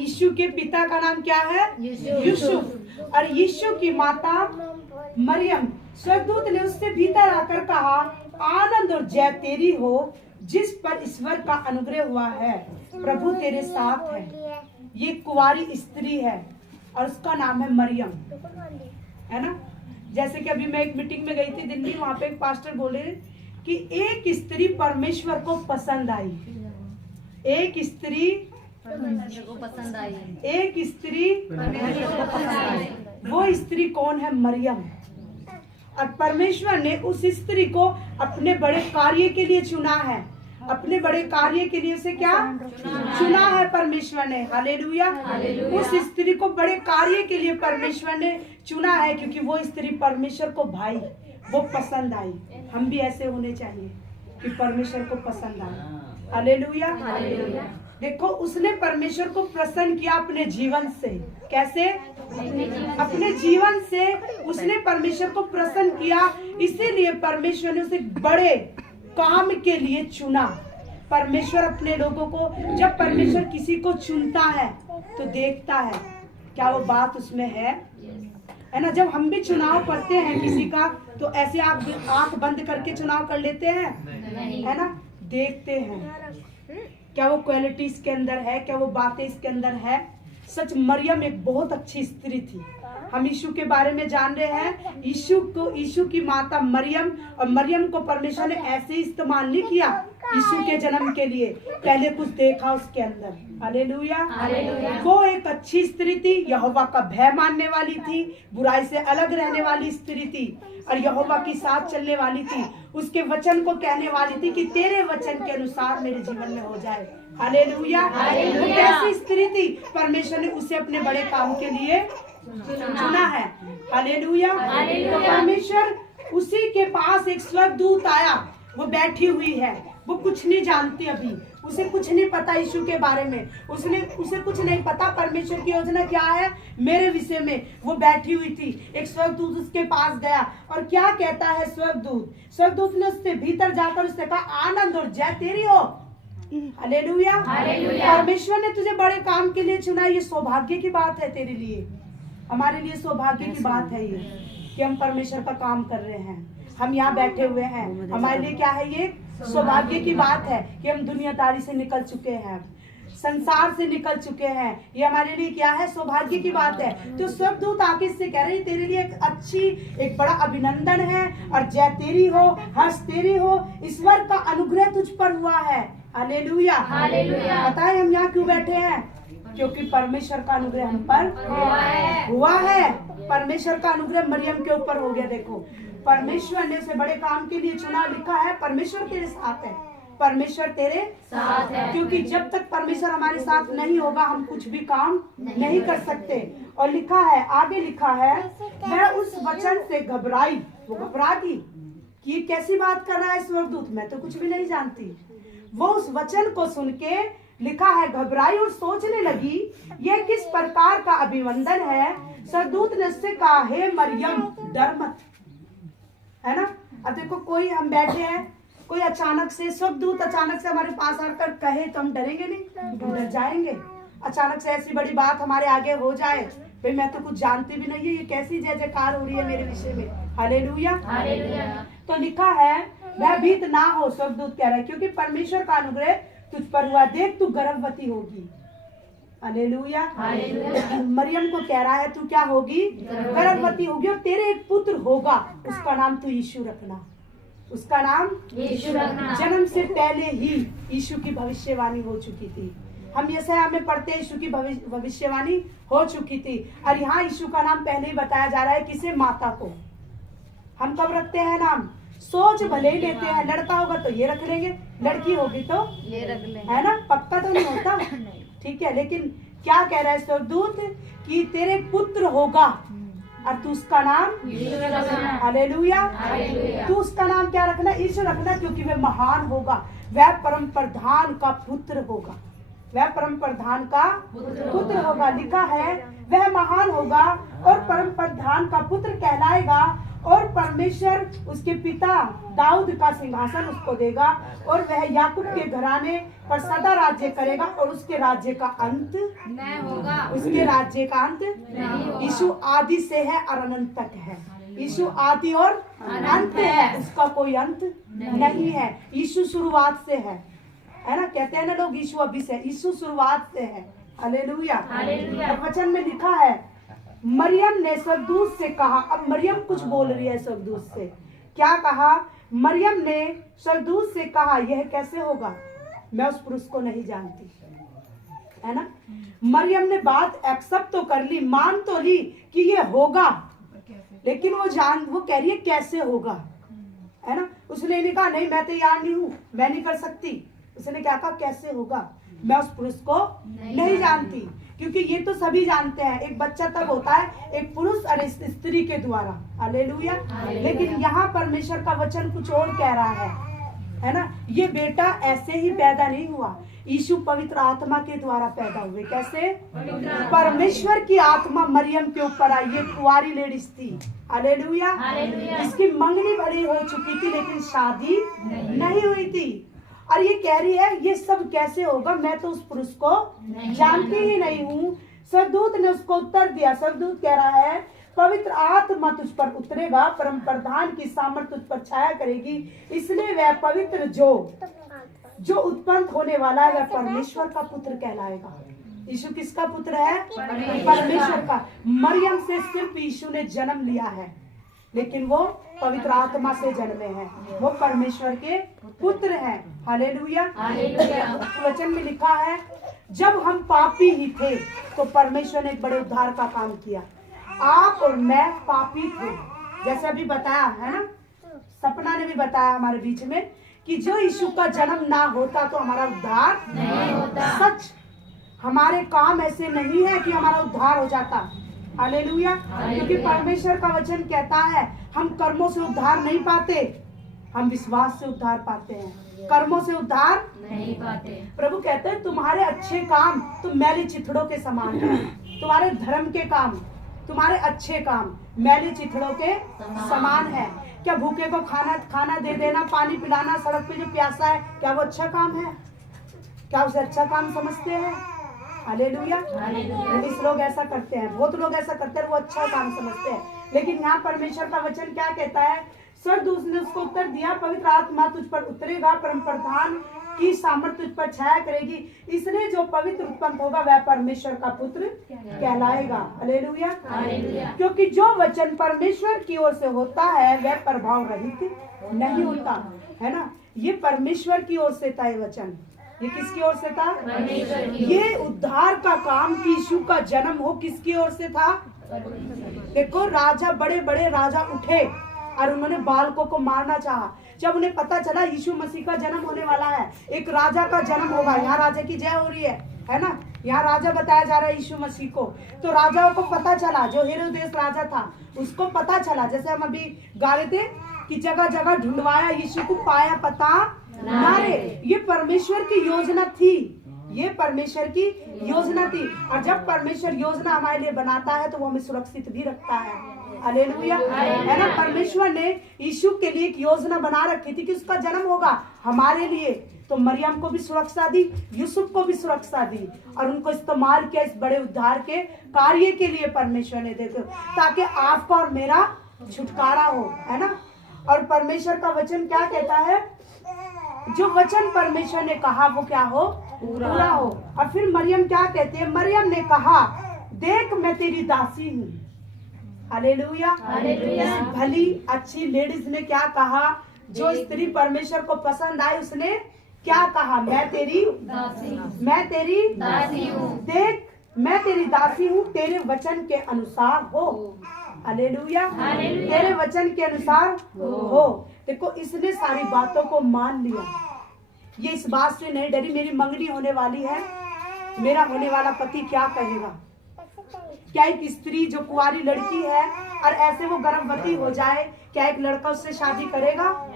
यीशु के पिता का नाम क्या है? यूसुफ। और यीशु की माता मरियम। स्वर्गदूत ने उससे भीतर आकर कहा, आनंद और जय तेरी हो जिस पर ईश्वर का अनुग्रह हुआ है, प्रभु तेरे साथ है। ये कुंवारी स्त्री है और उसका नाम है मरियम, है ना। जैसे कि अभी मैं एक मीटिंग में गई थी दिल्ली, वहां पे एक पास्टर बोले कि एक स्त्री परमेश्वर को पसंद आई। एक स्त्री को पसंद आई। एक स्त्री वो स्त्री कौन है? मरियम। और परमेश्वर ने उस स्त्री को अपने बड़े कार्य के लिए चुना है। अपने बड़े कार्य के लिए उसे क्या चुना है परमेश्वर ने? हालेलुया। उस स्त्री को बड़े कार्य के लिए परमेश्वर ने चुना है, क्योंकि वो स्त्री परमेश्वर को भाई वो पसंद आई। हम भी ऐसे होने चाहिए कि परमेश्वर को पसंद आए। हालेलुया। देखो, उसने परमेश्वर को प्रसन्न किया अपने जीवन से। कैसे? अपने जीवन से उसने परमेश्वर को प्रसन्न किया, इसीलिए परमेश्वर ने उसे बड़े काम के लिए चुना। परमेश्वर अपने लोगों को, जब परमेश्वर किसी को चुनता है तो देखता है क्या वो बात उसमें है ना। जब हम भी चुनाव करते हैं किसी का, तो ऐसे आप आंख बंद करके चुनाव कर लेते हैं, है ना। देखते हैं क्या वो क्वालिटी इसके अंदर है, क्या वो बातें इसके अंदर है। सच मरियम एक बहुत अच्छी स्त्री थी। हम यीशु के बारे में जान रहे हैं। यीशु की माता मरियम, और मरियम को परमेश्वर ने ऐसे इस्तेमाल नहीं किया यीशु के जन्म के लिए, पहले कुछ देखा उसके अंदर। हालेलुया। वो एक अच्छी स्त्री थी, यहोवा का भय मानने वाली थी, बुराई से अलग रहने वाली स्त्री थी, और यहोवा के साथ चलने वाली थी। उसके वचन को कहने वाली थी कि तेरे वचन के अनुसार मेरे जीवन में हो जाए। हालेलुया। वो कैसी स्त्री थी? परमेश्वर ने उसे अपने बड़े काम के लिए चुना है। हालेलुया। तो परमेश्वर, उसी के पास एक स्वर्गदूत आया। वो बैठी हुई है, वो कुछ नहीं जानती अभी, उसे कुछ नहीं पता यीशु के बारे में, उसे कुछ नहीं पता परमेश्वर की योजना क्या है मेरे विषय में। वो बैठी हुई थी, एक स्वर्गदूत उसके पास गया, और क्या कहता है स्वर्गदूत ने उससे भीतर जाकर उससे कहा, आनंद और जय तेरी हो। हालेलुया। परमेश्वर ने तुझे बड़े काम के लिए चुना। ये सौभाग्य की बात है तेरे लिए, हमारे लिए सौभाग्य की बात है ये कि हम परमेश्वर का काम कर रहे हैं, हम यहाँ बैठे हुए हैं। हमारे लिए क्या है? ये सौभाग्य की बात है कि हम दुनियादारी से निकल चुके हैं, संसार से निकल चुके हैं। ये हमारे लिए क्या है? सौभाग्य की बात है। तो स्वर्गदूत आके इससे कह रहे हैं, तेरे लिए एक बड़ा अभिनंदन है, और जय तेरी हो, हर्ष तेरी हो, ईश्वर का अनुग्रह तुझ पर हुआ है। हालेलुया। पता है हम यहाँ क्यों बैठे हैं? क्योंकि परमेश्वर का अनुग्रह हम पर हुआ है। परमेश्वर का अनुग्रह मरियम के ऊपर हो गया। देखो, परमेश्वर ने उसे बड़े काम के लिए चुना। लिखा है परमेश्वर तेरे साथ है, परमेश्वर तेरे साथ है। क्योंकि जब तक परमेश्वर हमारे साथ नहीं होगा हम कुछ भी काम नहीं कर सकते। और लिखा है, आगे लिखा है, मैं उस वचन से घबराई। वो घबरा गई कि ये कैसी बात कर रहा है स्वर्गदूत, मैं तो कुछ भी नहीं जानती। वो उस वचन को सुन के, लिखा है, घबराई और सोचने लगी ये किस प्रकार का अभिनंदन है। स्वर्गदूत ने उससे कहा, हे मरियम डर मत, है ना। अब देखो, कोई हम बैठे हैं, कोई अचानक से स्वर्गदूत अचानक से हमारे पास आकर कहे तो हम डरेंगे नहीं? डर जाएंगे। अचानक से ऐसी बड़ी बात हमारे आगे हो जाए, भाई मैं तो कुछ जानती भी नहीं है, ये कैसी जय जयकार हो रही है मेरे विषय में। हालेलुया। तो लिखा है, भयभीत ना हो, स्वर्गदूत कह रहा है, क्योंकि परमेश्वर का अनुग्रह तुझ पर हुआ। देख तू गर्भवती होगी। हालेलुया। मरियम को कह रहा है, तू क्या होगी? गर्भवती होगी, और तेरे एक पुत्र होगा, उसका नाम तू यीशु रखना। उसका नाम यीशु रखना। जन्म से पहले ही यीशु की भविष्यवाणी हो चुकी थी। हम यशायाह में पढ़ते हैं, यीशु की भविष्यवाणी हो चुकी थी। और यहाँ यीशु का नाम पहले ही बताया जा रहा है, किसे? माता को। हम कब रखते हैं नाम? सोच भले ही लेते हैं, लड़का होगा तो ये रख लेंगे, लड़की होगी तो ये रख लेंगे, है ना। पक्का तो नहीं होता, ठीक है। लेकिन क्या कह रहा है स्वर्गदूत कि तेरे पुत्र होगा और तू उसका नाम हालेलुया, तू उसका नाम क्या रखना? यीशु रखना, क्योंकि वह महान होगा, वह परम प्रधान का पुत्र होगा, वह परम प्रधान का पुत्र होगा। लिखा है, वह महान होगा और परम प्रधान का पुत्र कहलाएगा, और परमेश्वर उसके पिता दाऊद का सिंहासन उसको देगा और वह याकूब के घराने पर सदा राज्य करेगा और उसके राज्य का अंत नहीं होगा। उसके राज्य का अंत यीशु आदि से है और अनंत तक है। यीशु आदि और अंत है, उसका कोई अंत नहीं है। यीशु शुरुआत से है ना, कहते हैं ना लोग यीशु अभी से, यीशु शुरुआत से है। हालेलुया। और वचन में लिखा है मरियम ने स्वर्गदूत से कहा, अब मरियम कुछ बोल रही है स्वर्गदूत से, क्या कहा? मरियम ने स्वर्गदूत से कहा यह कैसे होगा, मैं उस पुरुष को नहीं जानती, है ना। मरियम ने बात एक्सेप्ट तो कर ली, मान तो ली कि ये होगा, लेकिन वो कह रही है कैसे होगा, है ना। उसने नहीं कहा नहीं मैं तैयार नहीं हूँ, मैं नहीं कर सकती। उसने क्या कहा कैसे होगा, मैं उस पुरुष को नहीं जानती। क्योंकि ये तो सभी जानते हैं एक बच्चा तब होता है एक पुरुष और स्त्री के द्वारा। हालेलुया। लेकिन यहाँ परमेश्वर का वचन कुछ और कह रहा है ना। ये बेटा ऐसे ही पैदा नहीं हुआ, यीशु पवित्र आत्मा के द्वारा पैदा हुए। कैसे? परमेश्वर की आत्मा मरियम के ऊपर आई। ये कुंवारी लेडीज थी। हालेलुया। इसकी मंगनी भली हो चुकी थी लेकिन शादी नहीं हुई थी। और ये कह रही है ये सब कैसे होगा, मैं तो उस पुरुष को जानती ही नहीं हूँ। स्वर्गदूत ने उसको उत्तर दिया, स्वर्गदूत कह रहा है पवित्र आत्मा तुझ पर उतरेगा, परम प्रधान की सामर्थ तुझ पर छाया करेगी, इसलिए वह पवित्र जो उत्पन्न होने वाला है वह परमेश्वर का पुत्र कहलाएगा। यीशु किसका पुत्र है? परमेश्वर का। मरियम से सिर्फ यीशु ने जन्म लिया है, लेकिन वो पवित्र आत्मा से जन्मे हैं, वो परमेश्वर के पुत्र हैं। हालेलुया। वचन में लिखा है जब हम पापी ही थे तो परमेश्वर ने एक बड़े उद्धार का काम किया। आप और मैं पापी थे, जैसे अभी बताया है ना, सपना ने भी बताया हमारे बीच में कि जो यीशु का जन्म ना होता तो हमारा उद्धार नहीं होता। सच, हमारे काम ऐसे नहीं है कि हमारा उद्धार हो जाता। हालेलुया। क्योंकि परमेश्वर का वचन कहता है हम कर्मों से उद्धार नहीं पाते, हम विश्वास से उद्धार पाते हैं, कर्मों से उद्धार नहीं पाते। प्रभु कहते हैं तुम्हारे अच्छे काम तुम मैली चिथड़ों के समान है, तुम्हारे धर्म के काम, तुम्हारे अच्छे काम मैली चिथड़ों के समान है। क्या भूखे को खाना दे देना, पानी पिलाना, सड़क पे जो प्यासा है, क्या वो अच्छा काम है? क्या उसे अच्छा काम समझते हैं? हालेलुया। इस लोग ऐसा करते हैं, बहुत लोग ऐसा करते हैं, वो अच्छा काम समझते हैं। लेकिन यहाँ परमेश्वर का वचन क्या कहता है? स्वर्गदूत ने उसको उत्तर दिया पवित्र आत्मा तुझ पर उतरेगा, परम प्रधान की सामर्थ तुझ पर छाया करेगी, इसलिए जो पवित्र उत्पन्न होगा वह परमेश्वर का पुत्र कहलाएगा। हालेलुया। क्योंकि जो वचन परमेश्वर की ओर से होता है वह प्रभाव रहित नहीं होता, है ना। ये परमेश्वर की ओर से था ये वचन। ये किसकी ओर से था? ये उद्धार का काम कि यीशु का जन्म हो किसकी ओर से था? देखो राजा, बड़े बड़े राजा उठे और उन्होंने बालकों को मारना चाहा। जब उन्हें पता चला यीशु मसीह का जन्म होने वाला है, एक राजा का जन्म होगा, यहाँ राजा की जय हो रही है ना, यहाँ राजा बताया जा रहा है यीशु मसीह को, तो राजाओं को पता चला, जो हेरोदेस राजा था उसको पता चला, जैसे हम अभी गा रहे थे कि जगह जगह ढूंढवाया यीशु को पाया पता ना रे। ये परमेश्वर की योजना थी, ये परमेश्वर की योजना थी। और जब परमेश्वर योजना हमारे लिए बनाता है तो वो हमें सुरक्षित भी रखता है। हालेलुया, है ना। परमेश्वर ने यीशु के लिए एक योजना बना रखी थी कि उसका जन्म होगा हमारे लिए, तो मरियम को भी सुरक्षा दी, यूसुफ को भी सुरक्षा दी और उनको इस्तेमाल किया इस बड़े उद्धार के कार्य के लिए परमेश्वर ने देते, ताकि आपका और मेरा छुटकारा हो, है ना। और परमेश्वर का वचन क्या कहता है? जो वचन परमेश्वर ने कहा वो क्या हो? पूरा हो। और फिर मरियम क्या कहते हैं? मरियम ने कहा देख मैं तेरी दासी हूँ। हालेलुया। भली अच्छी लेडीज ने क्या कहा? जो स्त्री परमेश्वर को पसंद आई उसने क्या कहा? मैं तेरी दासी हूँ। देख मैं तेरी दासी हूँ, तेरे वचन के अनुसार हो। हालेलुया। तेरे वचन के अनुसार हो। देखो इसने सारी बातों को मान लिया, ये इस बात से नहीं डरी मेरी मंगनी होने वाली है, मेरा होने वाला पति क्या कहेगा। क्या एक स्त्री जो कुंवारी लड़की है और ऐसे वो गर्भवती हो जाए, क्या एक लड़का उससे शादी करेगा?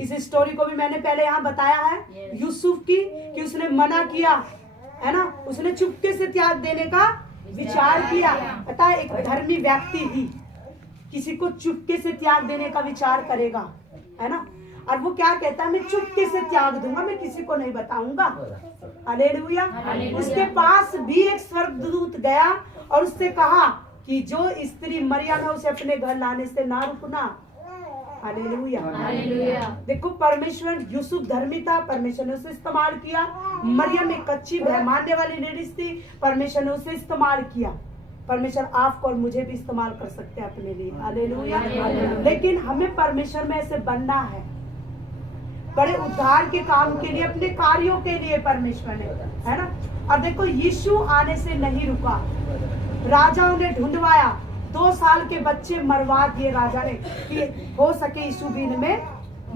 इस स्टोरी को भी मैंने पहले यहाँ बताया है यूसुफ की, कि उसने मना किया, है ना, उसने चुपके से त्याग देने का विचार किया। पता है एक धर्मी व्यक्ति ही किसी को चुपके से त्याग देने का विचार करेगा, है ना। और वो क्या कहता है, मैं चुपके से त्याग दूंगा, मैं किसी को नहीं बताऊंगा। हालेलुया। उसके पास भी एक स्वर्गदूत गया और उससे कहा कि जो स्त्री मरियम है उसे अपने घर लाने से ना रुकना। हालेलुया। देखो परमेश्वर, यूसुफ धर्मी था, परमेश्वर ने उसे इस्तेमाल किया। मरियम एक कच्ची बहमानने वाली लेडीज थी, परमेश्वर ने उसे इस्तेमाल किया। परमेश्वर आपको और मुझे भी इस्तेमाल कर सकते हैं अपने लिए। हालेलुया। लेकिन हमें परमेश्वर में ऐसे बनना है, बड़े उद्धार के काम के लिए, अपने कार्यों के लिए परमेश्वर ने, है ना। और देखो यीशु आने से नहीं रुका, राजाओं ने ढूंढवाया, 2 साल के बच्चे मरवा दिए राजा ने कि हो सके यीशु बीन में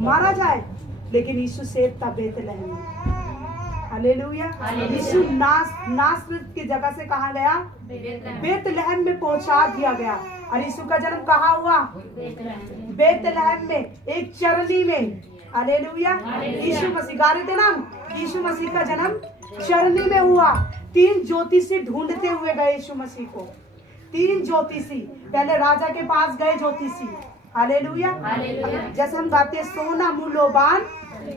मारा जाए, लेकिन यीशु सेफ था बेतलहम में। हालेलुया। यीशु नासरत की जगह से कहाँ गया, बेतलहम में पहुंचा दिया गया। और यीशु का जन्म कहाँ हुआ, बेतलहम में, एक चरनी में। हालेलुया। यीशु मसीह गा रहे थे ना, यीशु मसीह का जन्म चरनी में हुआ। 3 ज्योतिषी ढूंढते हुए गए यीशु मसीह को। 3 ज्योतिषी, पहले राजा के पास गए ज्योतिषी। हालेलुया। जैसे हम गाते हैं सोना मूल्यवान,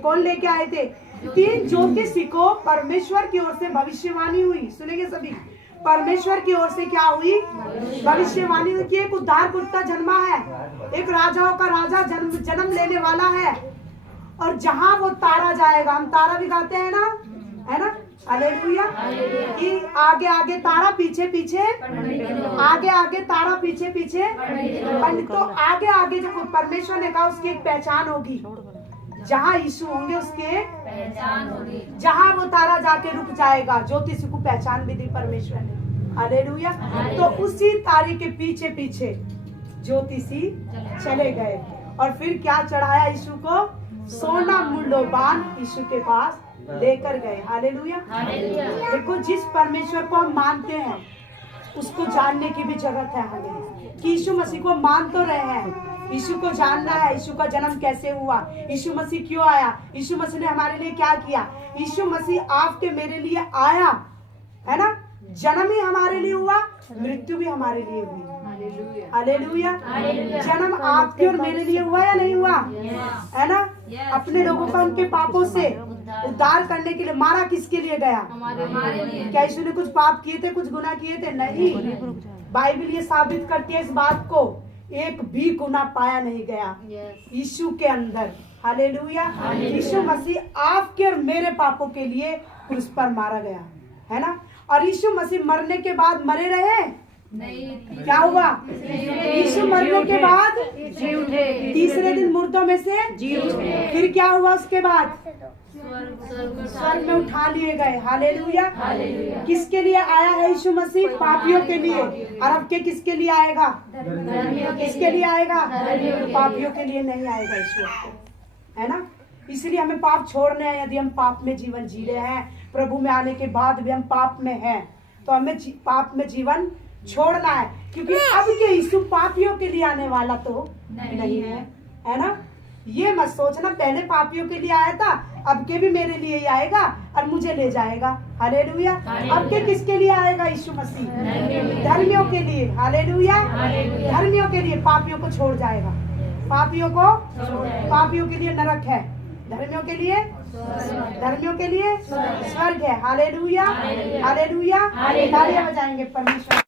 कौन लेके आए थे, 3 ज्योतिषी को परमेश्वर की ओर से भविष्यवाणी हुई। सुनेंगे सभी, परमेश्वर की ओर से क्या हुई, भविष्यवाणी हुई कि एक उद्धारकर्ता जन्मा है, एक राजाओं का राजा जन्म लेने वाला है। और जहां वो तारा जाएगा, हम तारा भी गाते हैं ना, है ना। हालेलुया। कि आगे आगे तारा पीछे पीछे, आगे आगे तारा पीछे पीछे पंडित। तो आगे आगे जो परमेश्वर ने कहा उसकी एक पहचान होगी, जहाँ यीशु होंगे उसके पहचान होगी, जहाँ वो तारा जाके रुक जाएगा। ज्योतिषी को पहचान भी दी परमेश्वर ने। हालेलुया। तो उसी तारे के पीछे पीछे ज्योतिषी चले गए और फिर क्या चढ़ाया यीशु को, सोना मूल्यवान यीशु के पास लेकर गए। हालेलुया। देखो जिस परमेश्वर को हम मानते हैं उसको जानने की भी जरूरत है हमें, कि यीशु मसीह को मान तो रहे हैं, यीशु को जानना है, यीशु का जन्म कैसे हुआ, यीशु मसीह क्यों आया, यीशु मसीह ने हमारे लिए क्या किया। यीशु मसीह आपके मेरे लिए आया, है ना। जन्म ही हमारे लिए हुआ, मृत्यु भी हमारे लिए हुई। हालेलुया। जन्म आपके और मेरे लिए हुआ या नहीं हुआ, है ना। अपने लोगों का उनके पापों से उद्धार करने के लिए। मारा किसके लिए गया, हमारे लिए। क्या यीशु ने कुछ पाप किए थे, कुछ गुनाह किए थे, नहीं। बाइबल ये साबित करती है इस बात को, एक भी गुनाह पाया नहीं गया यीशु के अंदर। हालेलुया। यीशु मसीह आपके और मेरे पापों के लिए क्रूस पर मारा गया, है ना। और यीशु मसीह मरने के बाद मरे रहे नहीं, क्या हुआ, यीशु मरने के बाद जी उठे, तीसरे दिन मुर्दों में से जी उठे। फिर क्या हुआ उसके बाद, स्वर्ग में उठा लिए गए। हालेलुया। किसके लिए आया है यीशु मसीह, पापियों के लिए। और अब के किसके लिए आएगा, किसके लिए आएगा, पापियों के लिए नहीं आएगा ईश्वर को, है ना। इसलिए हमें पाप छोड़ने हैं। यदि हम पाप में जीवन जी रहे हैं, प्रभु में आने के बाद भी हम पाप में हैं, तो हमें पाप में जीवन छोड़ना है, क्योंकि अब के यीशु पापियों के लिए आने वाला तो नहीं है, है ना। ये मत सोचना पहले पापियों के लिए आया था, अब के भी मेरे लिए ही आएगा और मुझे ले जाएगा। हालेलुया। अब के किसके लिए आएगा यीशु मसीह, धर्मियों के लिए। हालेलुया। धर्मियों के लिए, पापियों को छोड़ जाएगा। पापियों के लिए नरक है, धर्मियों के लिए स्वर्ग है। हालेलुया। हालेलुया। तालियां बजाएंगे परमेश्वर।